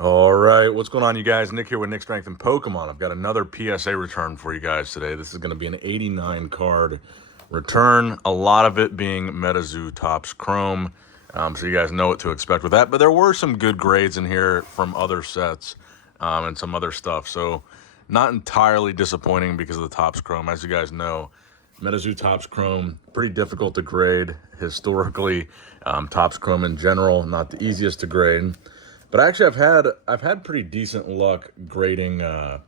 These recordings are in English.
All right, what's going on, you guys? Nick here with Nick Strength and Pokemon. I've got another PSA return for you guys today. This is going to be an 89 card return, a lot of it being Metazoo Topps Chrome, so you guys know what to expect with that. But there were some good grades in here from other sets and some other stuff, so not entirely disappointing because of the Topps Chrome. As you guys know, Metazoo Topps Chrome, pretty difficult to grade historically. Topps Chrome in general, not the easiest to grade. But actually, I've had pretty decent luck grading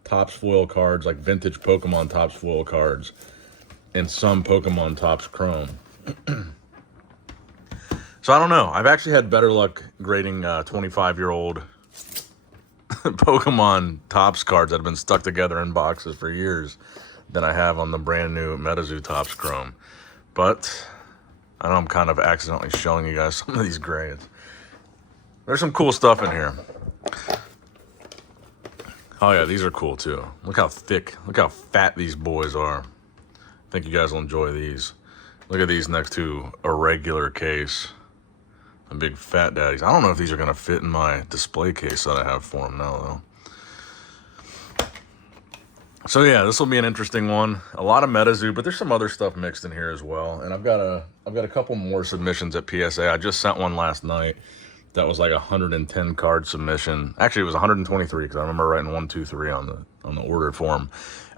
Topps foil cards, like vintage Pokemon Topps foil cards, and some Pokemon Topps Chrome. So I don't know. I've actually had better luck grading 25-year-old Pokemon Topps cards that have been stuck together in boxes for years than I have on the brand new Metazoo Topps Chrome. But I know I'm kind of accidentally showing you guys some of these grades. There's some cool stuff in here. Oh yeah, these are cool too. Look how thick, look how fat these boys are. I think you guys will enjoy these. Look at these next to a regular case. The big fat daddies. I don't know if these are gonna fit in my display case that I have for them now though. So yeah, this will be an interesting one. A lot of Metazoo, but there's some other stuff mixed in here as well. And I've got a couple more submissions at PSA. I just sent one last night. That was like a 110 card submission. Actually, it was 123 because I remember writing 1, 2, 3 on the order form.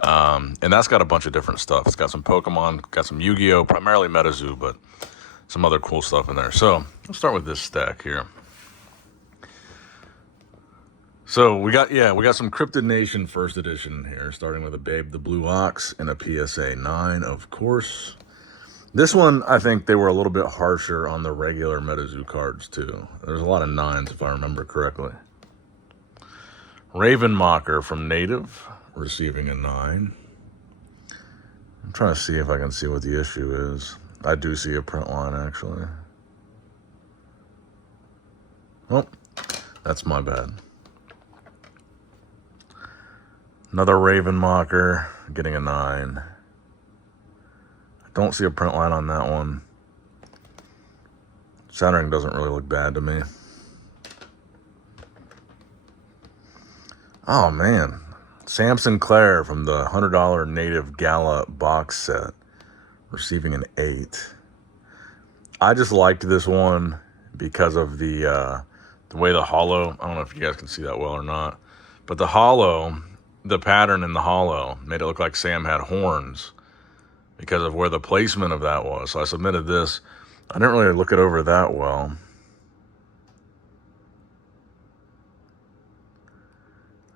And that's got a bunch of different stuff. It's got some Pokemon, got some Yu-Gi-Oh, primarily Metazoo, but some other cool stuff in there. So let's start with this stack here. So we got some Cryptid Nation first edition here, starting with a Babe the Blue Ox and a PSA 9, of course. This one, I think they were a little bit harsher on the regular Metazoo cards, too. There's a lot of 9s, if I remember correctly. Ravenmocker from Native, receiving a 9. I'm trying to see if I can see what the issue is. I do see a print line, actually. Oh, that's my bad. Another Ravenmocker, getting a 9. Don't see a print line on that one. Centering doesn't really look bad to me. Oh man, Sam Sinclair from the $100 Native Gala box set, receiving an 8. I just liked this one because of the way the hollow, I don't know if you guys can see that well or not, but the hollow, the pattern in the hollow made it look like Sam had horns because of where the placement of that was. So I submitted this. I didn't really look it over that well.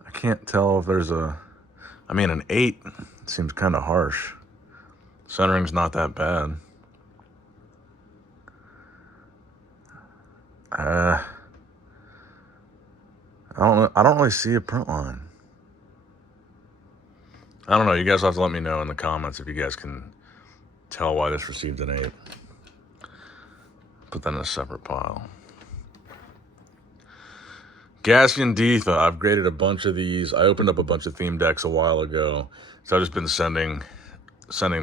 I can't tell if there's an 8 seems kind of harsh. Centering's not that bad. I don't really see a print line. I don't know. You guys have to let me know in the comments if you guys can tell why this received an 8. Put that in a separate pile. Gassian Deetha. I've graded a bunch of these. I opened up a bunch of theme decks a while ago, so I've just been sending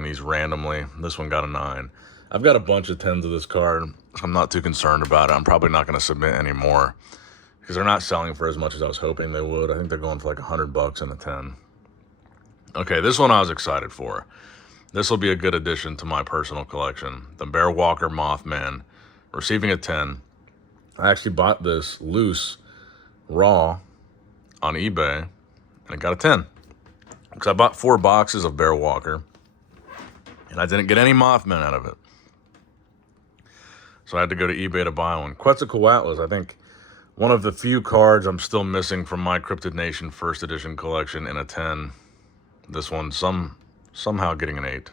these randomly. This one got a 9. I've got a bunch of 10s of this card, so I'm not too concerned about it. I'm probably not going to submit any more because they're not selling for as much as I was hoping they would. I think they're going for like $100 in a 10. Okay, this one I was excited for. This will be a good addition to my personal collection. The Bear Walker Mothman, receiving a 10. I actually bought this loose, raw, on eBay, and it got a 10. Because I bought 4 boxes of Bear Walker, and I didn't get any Mothman out of it. So I had to go to eBay to buy one. Quetzalcoatlus, I think one of the few cards I'm still missing from my Cryptid Nation first edition collection in a 10. This one somehow getting an 8.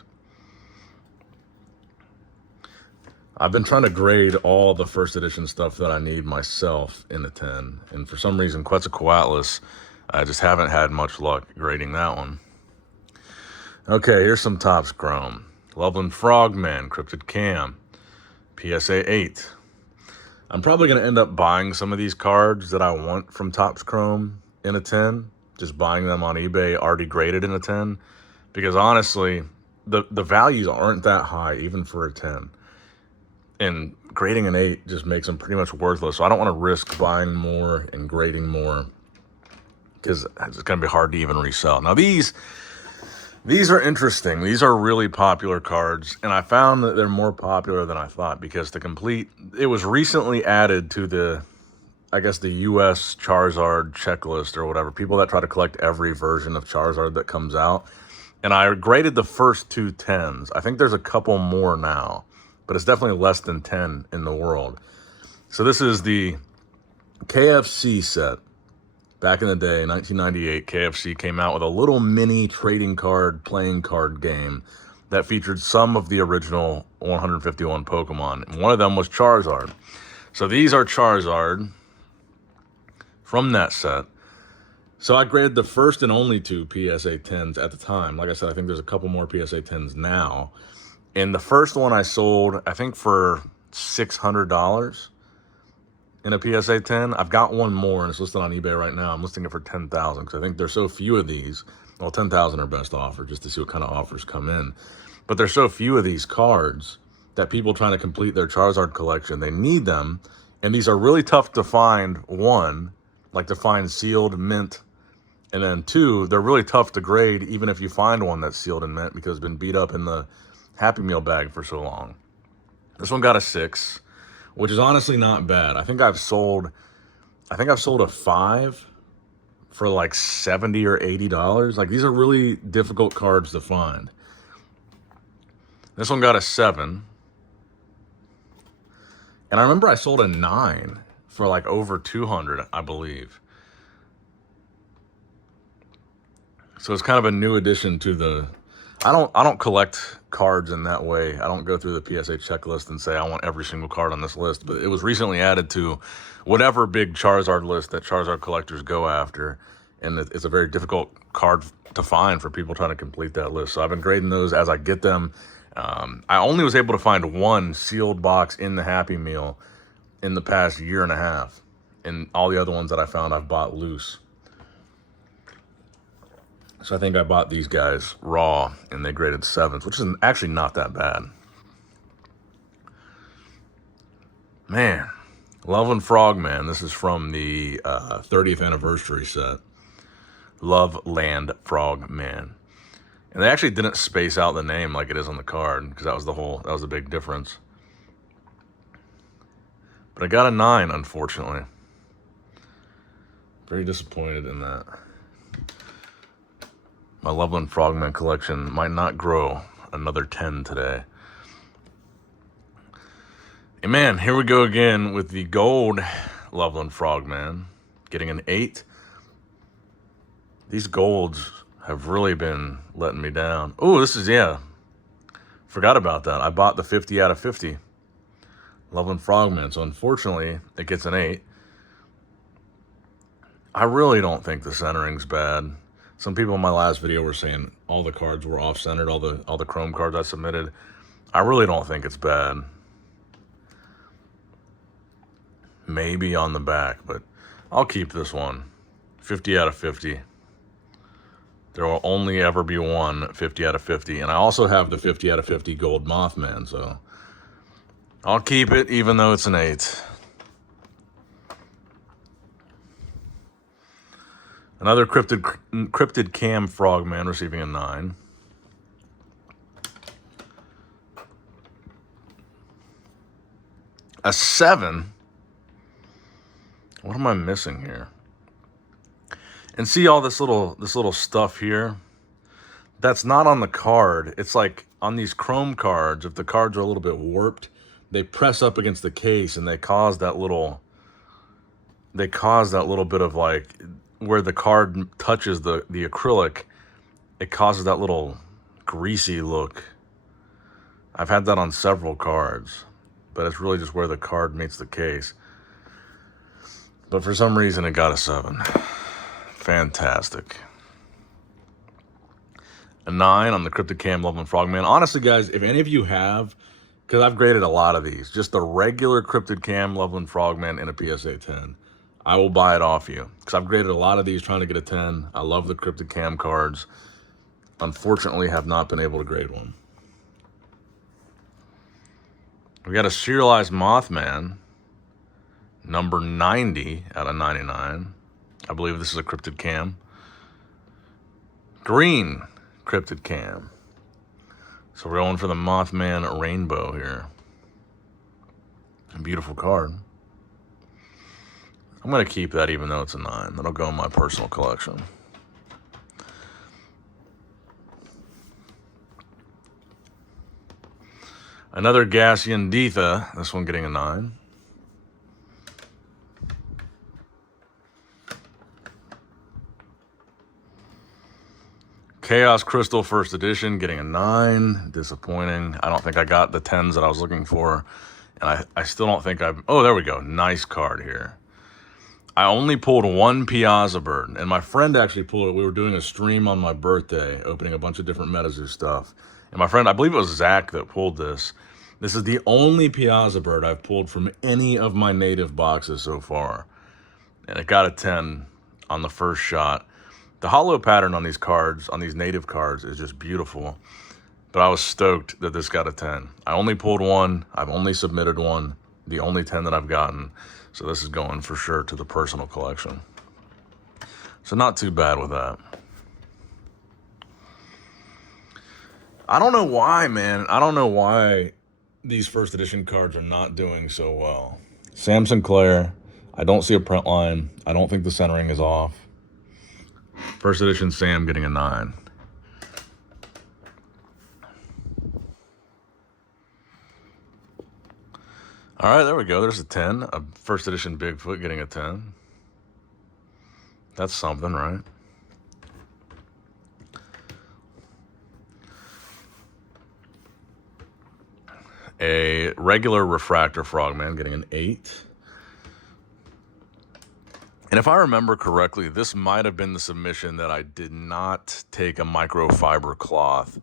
I've been trying to grade all the first edition stuff that I need myself in a 10. And for some reason, Quetzalcoatlus, I just haven't had much luck grading that one. Okay, here's some Topps Chrome. Loveland Frogman, Cryptid Cam, PSA 8. I'm probably going to end up buying some of these cards that I want from Topps Chrome in a 10. Just buying them on eBay already graded in a 10. Because honestly, the values aren't that high even for a 10. And grading an 8 just makes them pretty much worthless. So I don't want to risk buying more and grading more, because it's going to be hard to even resell. Now these are interesting. These are really popular cards, and I found that they're more popular than I thought, because it was recently added to the, I guess, the US Charizard checklist or whatever. People that try to collect every version of Charizard that comes out. And I graded the first 2 10s. I think there's a couple more now, but it's definitely less than 10 in the world. So this is the KFC set. Back in the day, 1998, KFC came out with a little mini trading card, playing card game that featured some of the original 151 Pokemon. And one of them was Charizard. So these are Charizard from that set. So I graded the first and only 2 PSA 10s at the time. Like I said, I think there's a couple more PSA 10s now. And the first one I sold, I think, for $600 in a PSA 10. I've got one more, and it's listed on eBay right now. I'm listing it for $10,000 because I think there's so few of these. Well, $10,000 are best offer, just to see what kind of offers come in. But there's so few of these cards that people trying to complete their Charizard collection, they need them. And these are really tough to find. One, like to find sealed mint. And then 2, they're really tough to grade, even if you find one that's sealed and mint, because it's been beat up in the Happy Meal bag for so long. This one got a 6, which is honestly not bad. I think I've sold a 5 for like $70 or $80. Like, these are really difficult cards to find. This one got a 7. And I remember I sold a 9 for like over 200, I believe. So it's kind of a new addition to the, I don't collect cards in that way. I don't go through the PSA checklist and say I want every single card on this list, but it was recently added to whatever big Charizard list that Charizard collectors go after. And it's a very difficult card to find for people trying to complete that list. So I've been grading those as I get them. I only was able to find one sealed box in the Happy Meal in the past year and a half. And all the other ones that I found, I've bought loose. So I think I bought these guys raw, and they graded 7s, which is actually not that bad. Man, Love Frogman. This is from the 30th anniversary set. Loveland Frogman. And they actually didn't space out the name like it is on the card, because that was the big difference. But I got a 9, unfortunately. Very disappointed in that. My Loveland Frogman collection might not grow another 10 today. And man, here we go again with the gold Loveland Frogman, getting an 8. These golds have really been letting me down. Oh, this is, yeah. Forgot about that. I bought the 50 out of 50 Loveland Frogman, so unfortunately, it gets an 8. I really don't think the centering's bad. Some people in my last video were saying all the cards were off-centered, all the chrome cards I submitted. I really don't think it's bad. Maybe on the back, but I'll keep this one. 50 out of 50. There will only ever be one 50 out of 50. And I also have the 50 out of 50 gold Mothman, so I'll keep it even though it's an 8. Another cryptid cam Frogman receiving a 9. A 7? What am I missing here? And see all this little stuff here? That's not on the card. It's like on these chrome cards, if the cards are a little bit warped, they press up against the case and they cause that little bit of, like, where the card touches the acrylic, it causes that little greasy look. I've had that on several cards, but it's really just where the card meets the case. But for some reason, it got a 7. Fantastic. A 9 on the Cryptid Cam Loveland Frogman. Honestly, guys, if any of you have, because I've graded a lot of these, just the regular Cryptid Cam Loveland Frogman in a PSA 10, I will buy it off you, because I've graded a lot of these trying to get a 10. I love the Cryptid Cam cards. Unfortunately, have not been able to grade one. We got a serialized Mothman, number 90 out of 99. I believe this is a cryptid cam. Green cryptid cam. So we're going for the Mothman Rainbow here. A beautiful card. I'm going to keep that even though it's a 9. That'll go in my personal collection. Another Gassian Ditha. This one getting a 9. Chaos Crystal First Edition getting a 9. Disappointing. I don't think I got the 10s that I was looking for. And I still don't think I've... Oh, there we go. Nice card here. I only pulled one Piazza bird. And my friend actually pulled it. We were doing a stream on my birthday, opening a bunch of different Metazoo stuff. And my friend, I believe it was Zach that pulled this. This is the only Piazza bird I've pulled from any of my native boxes so far. And it got a 10 on the first shot. The hollow pattern on these cards, on these native cards, is just beautiful. But I was stoked that this got a 10. I only pulled one. I've only submitted one. The only 10 that I've gotten. So this is going for sure to the personal collection. So not too bad with that. I don't know why, man. I don't know why these first edition cards are not doing so well. Sam Sinclair. I don't see a print line. I don't think the centering is off. First edition Sam getting a 9. All right, there we go. There's a 10. A first edition Bigfoot getting a 10. That's something, right? A regular refractor Frogman getting an 8. And if I remember correctly, this might have been the submission that I did not take a microfiber cloth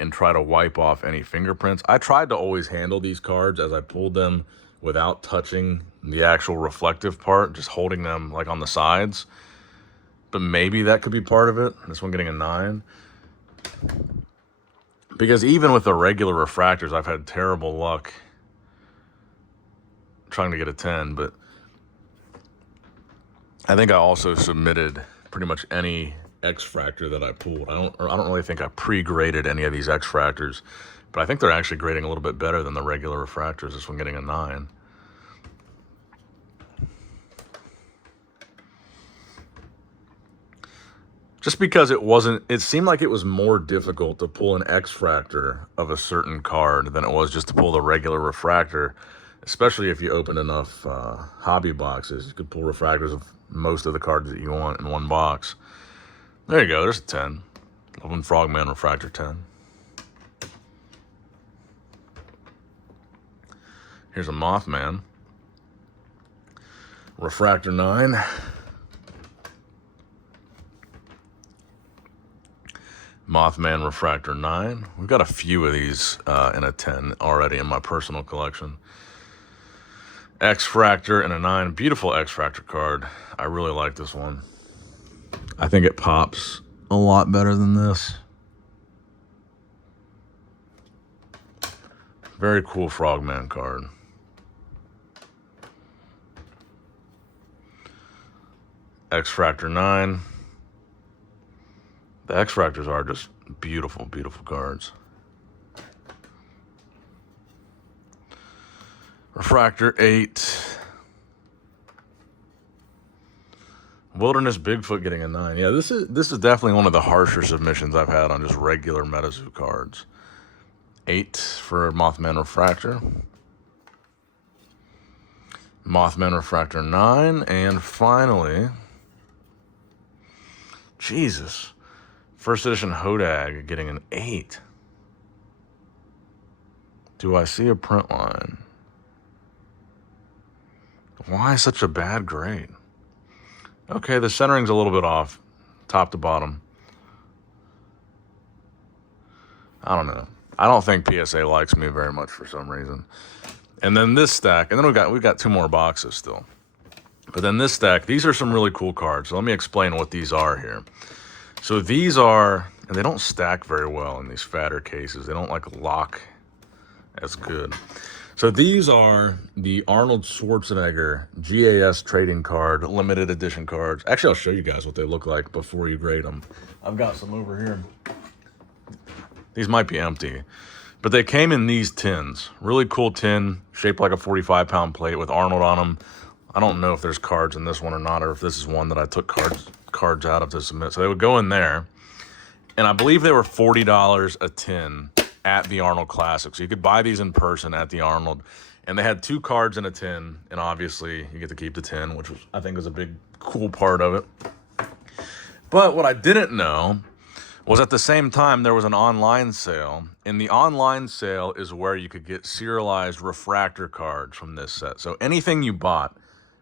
and try to wipe off any fingerprints. I tried to always handle these cards as I pulled them without touching the actual reflective part, just holding them like on the sides. But maybe that could be part of it. This one getting a 9. Because even with the regular refractors, I've had terrible luck trying to get a 10, but I think I also submitted pretty much any X-Fractor that I pulled. I don't really think I pre-graded any of these X-Fractors, but I think they're actually grading a little bit better than the regular refractors. This one getting a 9. Just because it seemed like it was more difficult to pull an X-Fractor of a certain card than it was just to pull the regular refractor, especially if you open enough hobby boxes. You could pull refractors of most of the cards that you want in one box. There you go, there's a 10. Loving Frogman refractor 10. Here's a Mothman. Refractor 9. Mothman Refractor 9. We've got a few of these in a 10 already in my personal collection. X-Fractor and a 9. Beautiful X-Fractor card. I really like this one. I think it pops a lot better than this. Very cool Frogman card. X-Fractor 9. The X-Fractors are just beautiful, beautiful cards. Refractor 8. Wilderness Bigfoot getting a 9. Yeah, this is definitely one of the harsher submissions I've had on just regular Metazoo cards. 8 for Mothman Refractor. Mothman Refractor 9. And finally, Jesus, first edition Hodag getting an 8. Do I see a print line? Why such a bad grade? Okay, the centering's a little bit off, top to bottom. I don't know. I don't think PSA likes me very much for some reason. And then this stack, and then we've got 2 more boxes still. But then this stack, these are some really cool cards. So let me explain what these are here. So these are, and they don't stack very well in these fatter cases. They don't like lock as good. So these are the Arnold Schwarzenegger GAS trading card, limited edition cards. Actually, I'll show you guys what they look like before you grade them. I've got some over here. These might be empty, but they came in these tins. Really cool tin, shaped like a 45-pound plate with Arnold on them. I don't know if there's cards in this one or not, or if this is one that I took cards out of to submit. So they would go in there, and I believe they were $40 a tin at the Arnold Classic. So you could buy these in person at the Arnold, and they had 2 cards in a tin, and obviously you get to keep the tin, which was, I think, is a big cool part of it. But what I didn't know was at the same time there was an online sale, and the online sale is where you could get serialized refractor cards from this set. So anything you bought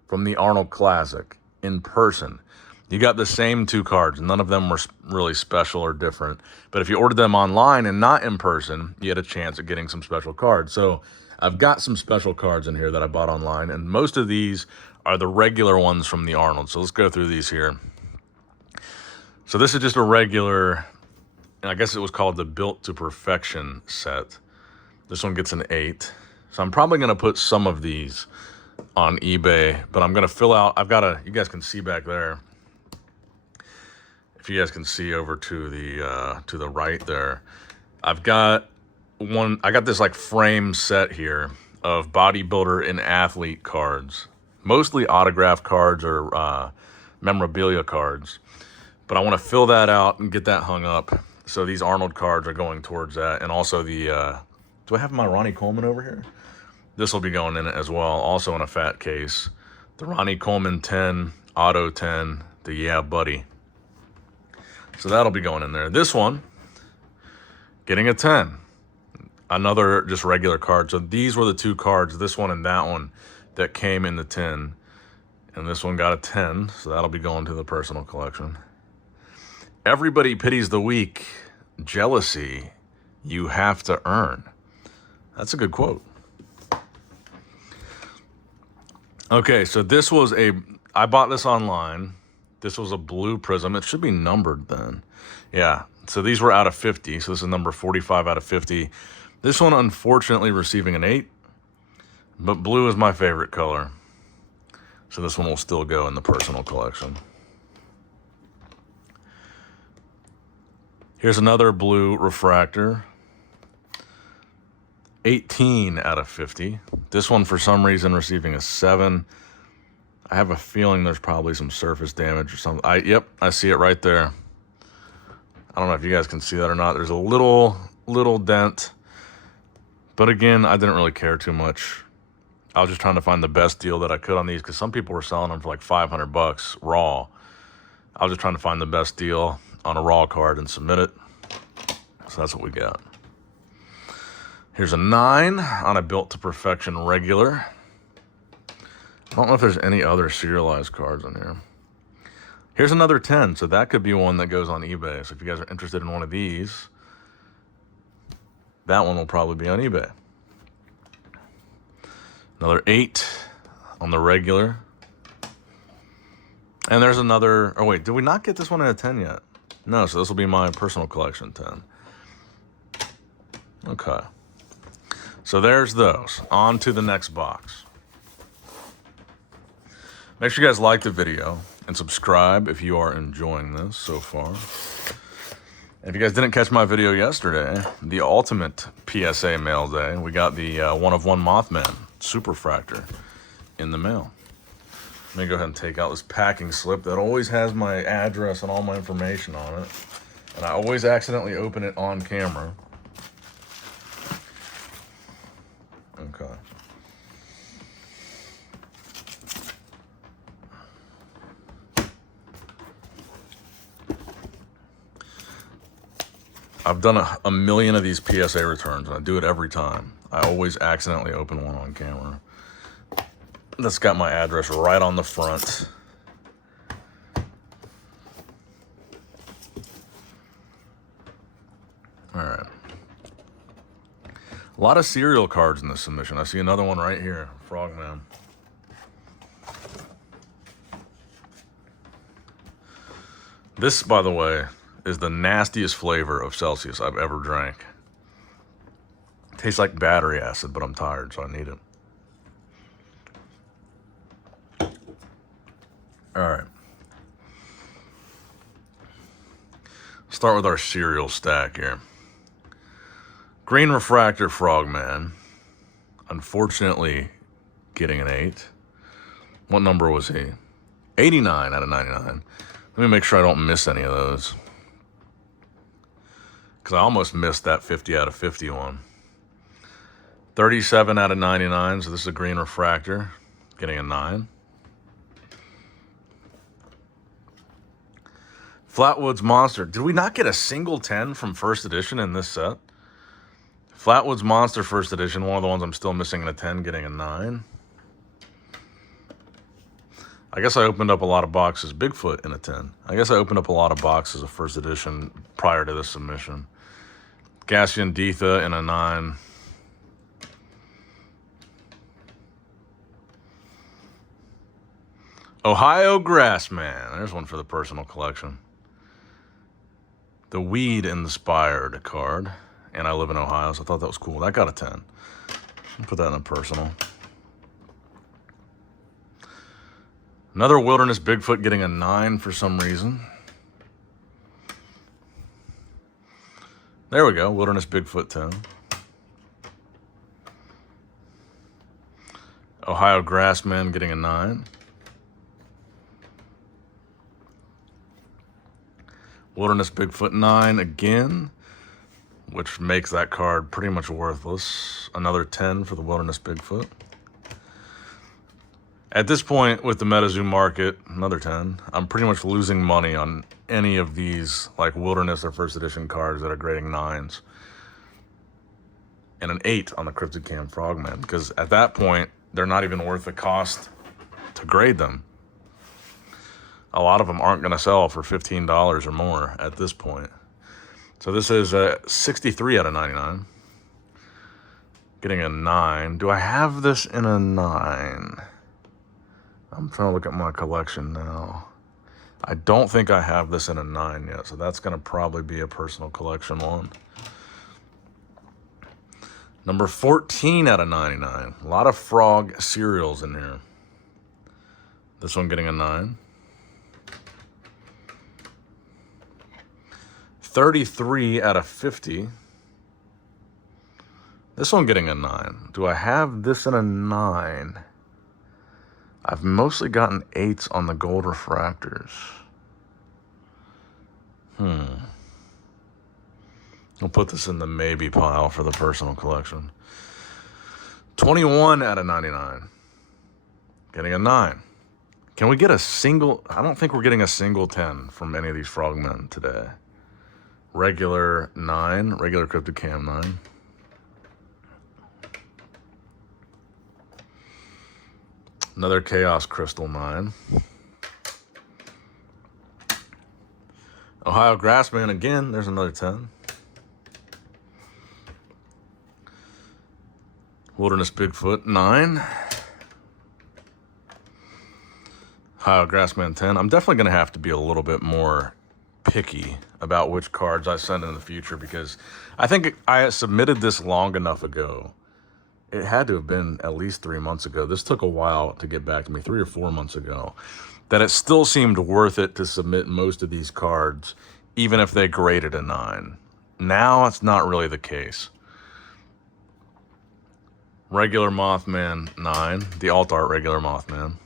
from the Arnold Classic in person, you got the same 2 cards. None of them were really special or different. But if you ordered them online and not in person, you had a chance at getting some special cards. So I've got some special cards in here that I bought online, and most of these are the regular ones from the Arnold. So let's go through these here. So this is just a regular, and I guess it was called the Built to Perfection set. This one gets an 8. So I'm probably going to put some of these on eBay, but I'm going to fill out, you guys can see back there. If you guys can see over to the right there, I got this like frame set here of bodybuilder and athlete cards, mostly autograph cards or memorabilia cards. But I want to fill that out and get that hung up. So these Arnold cards are going towards that. And also the, do I have my Ronnie Coleman over here? This will be going in it as well, also in a fat case. The Ronnie Coleman 10, Auto 10, the Yeah Buddy. So that'll be going in there. This one, getting a 10. Another just regular card. So these were the 2 cards, this one and that one, that came in the 10. And this one got a 10, so that'll be going to the personal collection. Everybody pities the weak. Jealousy, you have to earn. That's a good quote. Okay, so this was I bought this online. This was a blue prism. It should be numbered then. Yeah, so these were out of 50. So this is number 45 out of 50. This one, unfortunately, receiving an 8. But blue is my favorite color. So this one will still go in the personal collection. Here's another blue refractor. 18 out of 50. This one, for some reason, receiving a 7. I have a feeling there's probably some surface damage or something. Yep, I see it right there. I don't know if you guys can see that or not. There's a little dent. But again, I didn't really care too much. I was just trying to find the best deal that I could on these, because some people were selling them for like $500 raw. I was just trying to find the best deal on a raw card and submit it. So that's what we got. Here's a 9 on a Built to Perfection regular. I don't know if there's any other serialized cards in here. Here's another 10, so that could be one that goes on eBay. So if you guys are interested in one of these, that one will probably be on eBay. Another 8 on the regular. And there's another, oh wait, did we not get this one in a 10 yet? No, so this will be my personal collection 10. Okay. So there's those. On to the next box. Make sure you guys like the video and subscribe if you are enjoying this so far. And if you guys didn't catch my video yesterday, the ultimate PSA mail day, we got the 1/1 Mothman Superfractor in the mail. Let me go ahead and take out this packing slip that always has my address and all my information on it. And I always accidentally open it on camera. Okay. I've done a million of these PSA returns, and I do it every time. I always accidentally open one on camera. That's got my address right on the front. All right. A lot of serial cards in this submission. I see another one right here, Frogman. This, by the way, is the nastiest flavor of Celsius I've ever drank. Tastes like battery acid, but I'm tired, so I need it. All right. Start with our cereal stack here. Green Refractor Frogman. Unfortunately, getting an 8. What number was he? 89 out of 99. Let me make sure I don't miss any of those, because I almost missed that 50 out of 51. 37 out of 99, so this is a Green Refractor, getting a 9. Flatwoods Monster. Did we not get a single 10 from first edition in this set? Flatwoods Monster first edition, one of the ones I'm still missing in a 10, getting a 9. I guess I opened up a lot of boxes. Bigfoot in a 10. I guess I opened up a lot of boxes of first edition prior to this submission. Gassian Ditha in a 9. Ohio Grassman. There's one for the personal collection. The weed-inspired card. And I live in Ohio, so I thought that was cool. That got a 10. I'll put that in a personal. Another Wilderness Bigfoot getting a 9 for some reason. There we go, Wilderness Bigfoot 10. Ohio Grassman getting a 9. Wilderness Bigfoot 9 again, which makes that card pretty much worthless. Another 10 for the Wilderness Bigfoot. At this point with the Metazoo market, another 10. I'm pretty much losing money on any of these like Wilderness or first edition cards that are grading 9s. And an 8 on the Cryptid Cam Frogman, because at that point, they're not even worth the cost to grade them. A lot of them aren't going to sell for $15 or more at this point. So this is a 63 out of 99. Getting a 9. Do I have this in a 9? I'm trying to look at my collection now. I don't think I have this in a 9 yet, so that's going to probably be a personal collection one. Number 14 out of 99. A lot of frog cereals in here. This one getting a 9. 33 out of 50. This one getting a 9. Do I have this in a 9? I've mostly gotten 8s on the gold refractors. I'll put this in the maybe pile for the personal collection. 21 out of 99. Getting a 9. Can we get a single? I don't think we're getting a single 10 from any of these Frogmen today. Regular 9. Regular Cryptid Cam 9. Another Chaos Crystal 9. Ohio Grassman again. There's another 10. Wilderness Bigfoot 9. Ohio Grassman 10. I'm definitely going to have to be a little bit more picky about which cards I send in the future, because I think I submitted this long enough ago. It had to have been at least 3 months ago. This took a while to get back to me, 3 or 4 months ago, that it still seemed worth it to submit most of these cards, even if they graded a 9. Now it's not really the case. Regular Mothman 9, the alt art regular Mothman.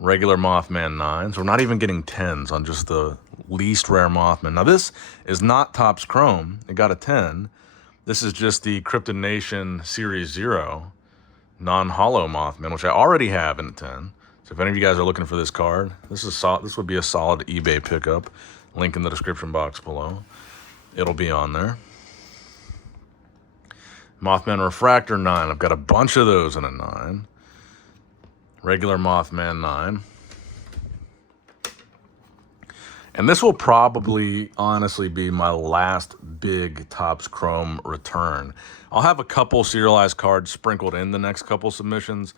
Regular Mothman 9, so we're not even getting 10s on just the least rare Mothman. Now this is not Topps Chrome, it got a 10. This is just the Cryptid Nation Series 0 non-hollow Mothman, which I already have in a 10. So if any of you guys are looking for this card, this would be a solid eBay pickup. Link in the description box below. It'll be on there. Mothman Refractor 9. I've got a bunch of those in a 9. Regular Mothman 9. And this will probably, honestly, be my last big Topps Chrome return. I'll have a couple serialized cards sprinkled in the next couple submissions.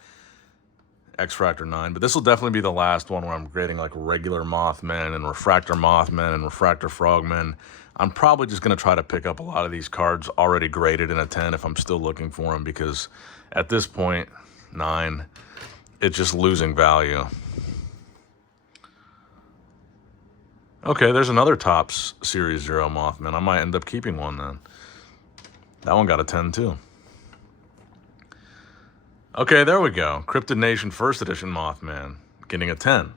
X-Fractor 9, but this will definitely be the last one where I'm grading like regular Mothman and Refractor Mothman and Refractor Frogman. I'm probably just going to try to pick up a lot of these cards already graded in a 10 if I'm still looking for them, because at this point, 9, it's just losing value. Okay, there's another Topps Series 0 Mothman. I might end up keeping one then. That one got a 10 too. Okay, there we go. Cryptid Nation First Edition Mothman, getting a 10.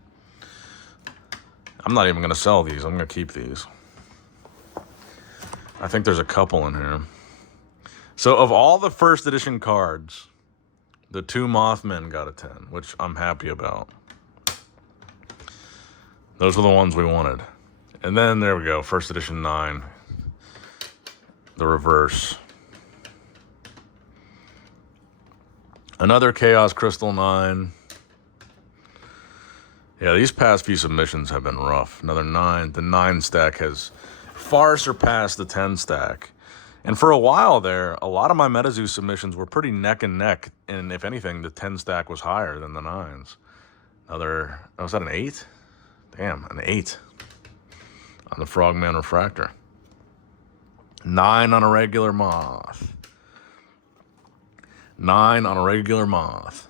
I'm not even going to sell these. I'm going to keep these. I think there's a couple in here. So of all the First Edition cards, the 2 Mothmen got a 10, which I'm happy about. Those were the ones we wanted. And then there we go, First Edition 9. The reverse. Another Chaos Crystal 9. Yeah, these past few submissions have been rough. Another 9. The 9 stack has far surpassed the 10 stack. And for a while there, a lot of my Metazoo submissions were pretty neck and neck. And if anything, the 10 stack was higher than the 9s. Another, oh, was that an 8? Damn, an 8 on the Frogman Refractor. 9 on a regular Moth. 9 on a regular Moth.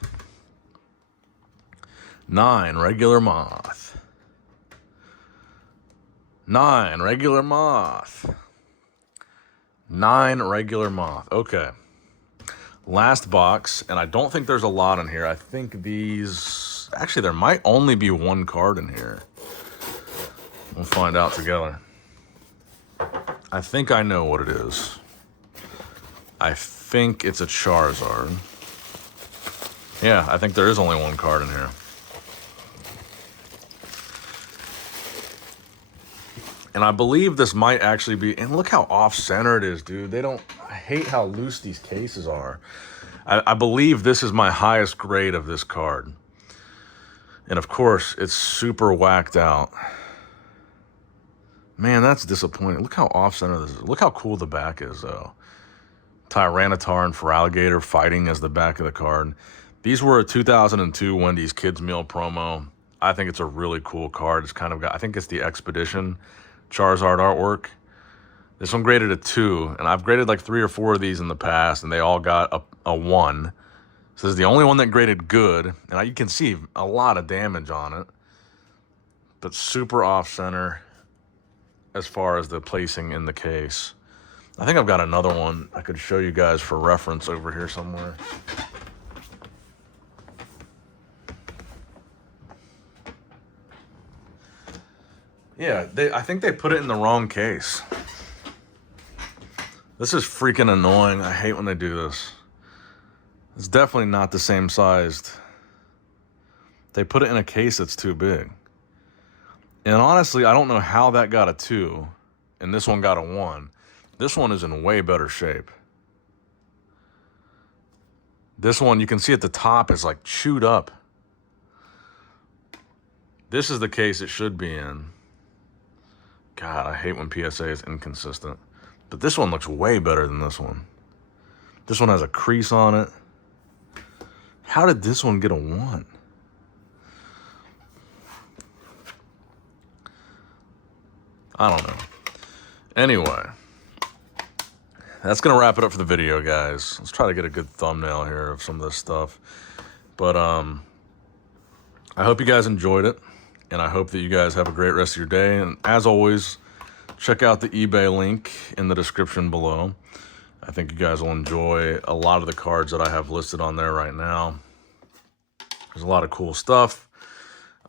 9 regular Moth. 9 regular Moth. 9 regular Moth. Okay. Last box, and I don't think there's a lot in here. I think these... Actually, there might only be 1 card in here. We'll find out together. I think I know what it is. I think it's a Charizard. Yeah, I think there is only 1 card in here. And I believe this might actually be... And look how off-center it is, dude. They don't... I hate how loose these cases are. I believe this is my highest grade of this card. And of course, it's super whacked out. Man, that's disappointing. Look how off-center this is. Look how cool the back is, though. Tyranitar and Feraligatr fighting as the back of the card. These were a 2002 Wendy's Kids Meal promo. I think it's a really cool card. It's kind of got... I think it's the Expedition Charizard artwork. This one graded a 2, and I've graded like 3 or 4 of these in the past, and they all got a 1. So this is the only one that graded good, and you can see a lot of damage on it, but super off-center as far as the placing in the case. I think I've got another one I could show you guys for reference over here somewhere. Yeah, I think they put it in the wrong case. This is freaking annoying. I hate when they do this. It's definitely not the same sized. They put it in a case that's too big. And honestly, I don't know how that got a 2 and this one got a 1. This one is in way better shape. This one, you can see at the top, is like chewed up. This is the case it should be in. God, I hate when PSA is inconsistent. But this one looks way better than this one. This one has a crease on it. How did this one get a 1? I don't know. Anyway, that's going to wrap it up for the video, guys. Let's try to get a good thumbnail here of some of this stuff. But I hope you guys enjoyed it, and I hope that you guys have a great rest of your day. And as always, check out the eBay link in the description below. I think you guys will enjoy a lot of the cards that I have listed on there right now. There's a lot of cool stuff,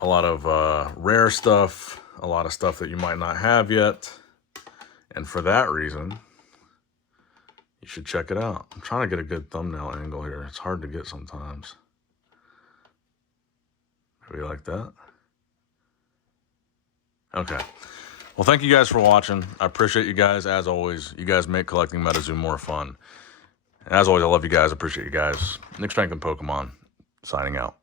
a lot of rare stuff, a lot of stuff that you might not have yet. And for that reason, you should check it out. I'm trying to get a good thumbnail angle here. It's hard to get sometimes. Maybe like that. Okay. Well, thank you guys for watching. I appreciate you guys, as always. You guys make collecting Metazoo more fun. And as always, I love you guys. I appreciate you guys. Nick Strength and Pokemon, signing out.